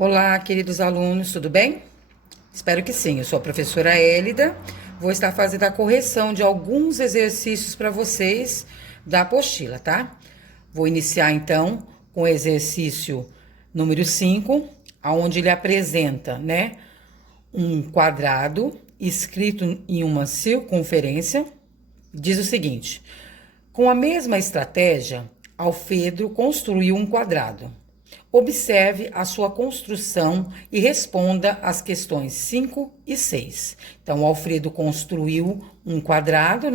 Olá, queridos alunos, tudo bem? Espero que sim. Eu sou a professora Hélida. Vou estar fazendo a correção de alguns exercícios para vocês da apostila, tá? Vou iniciar então com o exercício número 5, onde ele apresenta, um quadrado escrito em uma circunferência. Diz o seguinte: com a mesma estratégia, Alfredo construiu um quadrado. Observe a sua construção e responda às questões 5 e 6. Então, o Alfredo construiu um quadrado,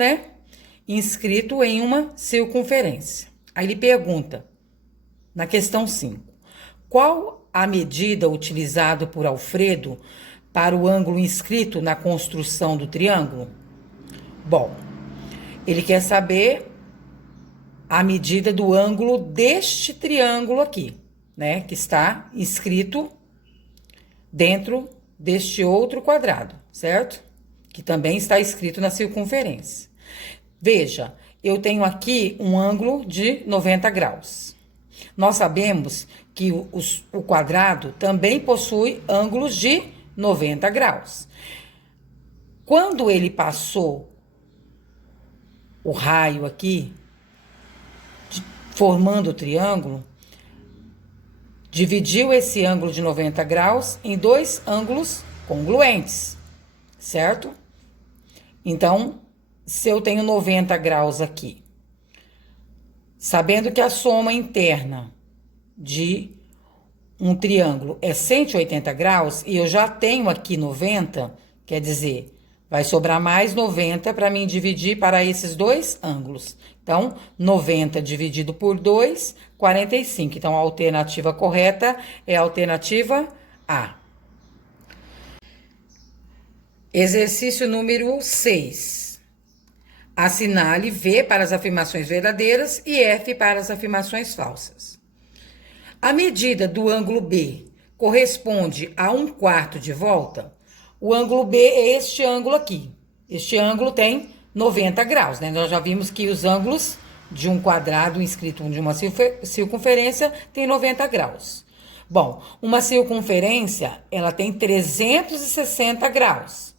inscrito em uma circunferência. Aí ele pergunta, na questão 5, qual a medida utilizada por Alfredo para o ângulo inscrito na construção do triângulo? Bom, ele quer saber a medida do ângulo deste triângulo aqui, que está inscrito dentro deste outro quadrado, certo? Que também está escrito na circunferência. Veja, eu tenho aqui um ângulo de 90 graus. Nós sabemos que o quadrado também possui ângulos de 90 graus. Quando ele passou o raio aqui, formando o triângulo, dividiu esse ângulo de 90 graus em dois ângulos congruentes, certo? Então, se eu tenho 90 graus aqui, sabendo que a soma interna de um triângulo é 180 graus, e eu já tenho aqui 90, quer dizer, vai sobrar mais 90 para mim dividir para esses dois ângulos. Então, 90 dividido por 2, 45. Então, a alternativa correta é a alternativa A. Exercício número 6. Assinale V para as afirmações verdadeiras e F para as afirmações falsas. A medida do ângulo B corresponde a 1/4 de volta. O ângulo B é este ângulo aqui. Este ângulo tem 90 graus, Nós já vimos que os ângulos de um quadrado inscrito de uma circunferência tem 90 graus. Bom, uma circunferência, ela tem 360 graus.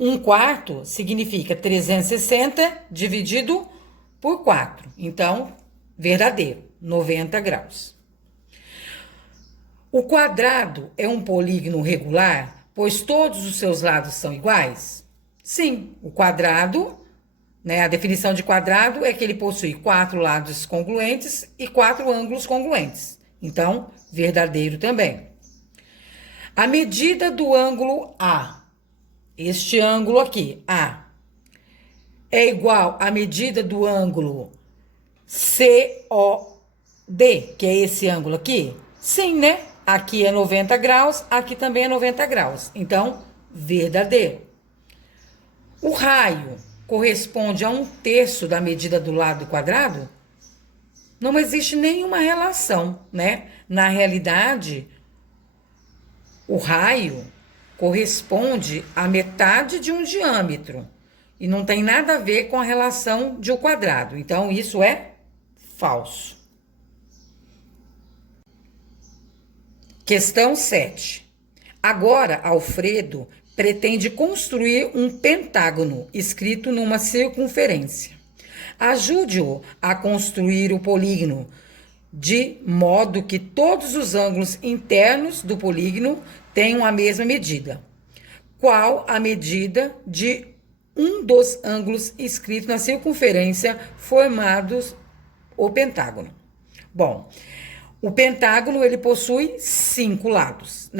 1/4 significa 360 dividido por 4. Então, verdadeiro, 90 graus. O quadrado é um polígono regular, pois todos os seus lados são iguais? Sim, o quadrado, a definição de quadrado é que ele possui 4 lados congruentes e 4 ângulos congruentes. Então, verdadeiro também. A medida do ângulo A, este ângulo aqui, A, é igual à medida do ângulo COD, que é esse ângulo aqui? Sim, Aqui é 90 graus, aqui também é 90 graus. Então, verdadeiro. O raio corresponde a 1/3 da medida do lado quadrado? Não existe nenhuma relação, Na realidade, o raio corresponde à metade de um diâmetro. E não tem nada a ver com a relação de um quadrado. Então, isso é falso. Questão 7. Agora, Alfredo pretende construir um pentágono escrito numa circunferência. Ajude-o a construir o polígono, de modo que todos os ângulos internos do polígono tenham a mesma medida. Qual a medida de um dos ângulos inscritos na circunferência formados o pentágono? Bom, o pentágono, ele possui 5 lados,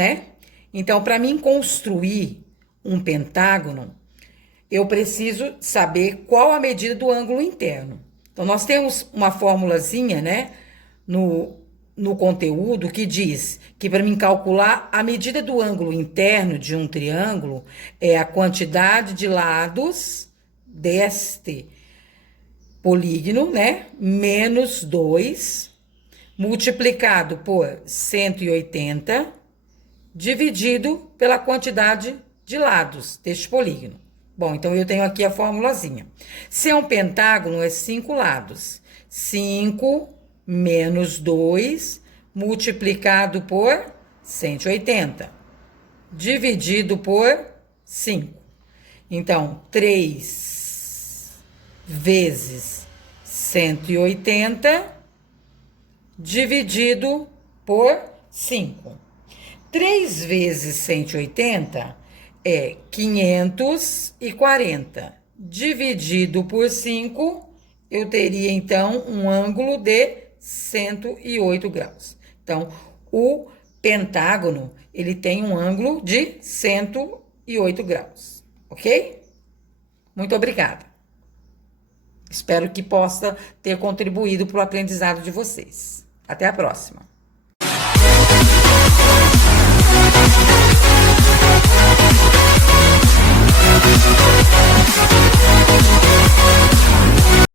Então, para mim construir um pentágono, eu preciso saber qual a medida do ângulo interno. Então, nós temos uma formulazinha, no conteúdo que diz que para mim calcular a medida do ângulo interno de um triângulo é a quantidade de lados deste polígono, menos 2, multiplicado por 180, dividido pela quantidade de lados deste polígono. Bom, então eu tenho aqui a formulazinha. Se é um pentágono, é 5 lados. 5 menos 2 multiplicado por 180, dividido por 5. Então, 3 vezes 180, dividido por 5. 3 vezes 180 é 540. Dividido por 5, eu teria, então, um ângulo de 108 graus. Então, o pentágono, ele tem um ângulo de 108 graus, ok? Muito obrigada. Espero que possa ter contribuído para o aprendizado de vocês. Até a próxima.